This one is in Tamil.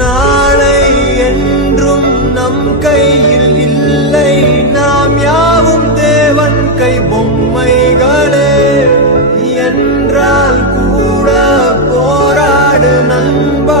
நாளை என்றும் நம் கையில் இல்லை, நாம் யாவும் தேவன் கை பொம்மைகளே. என்றால் கூட போராடு நண்பா.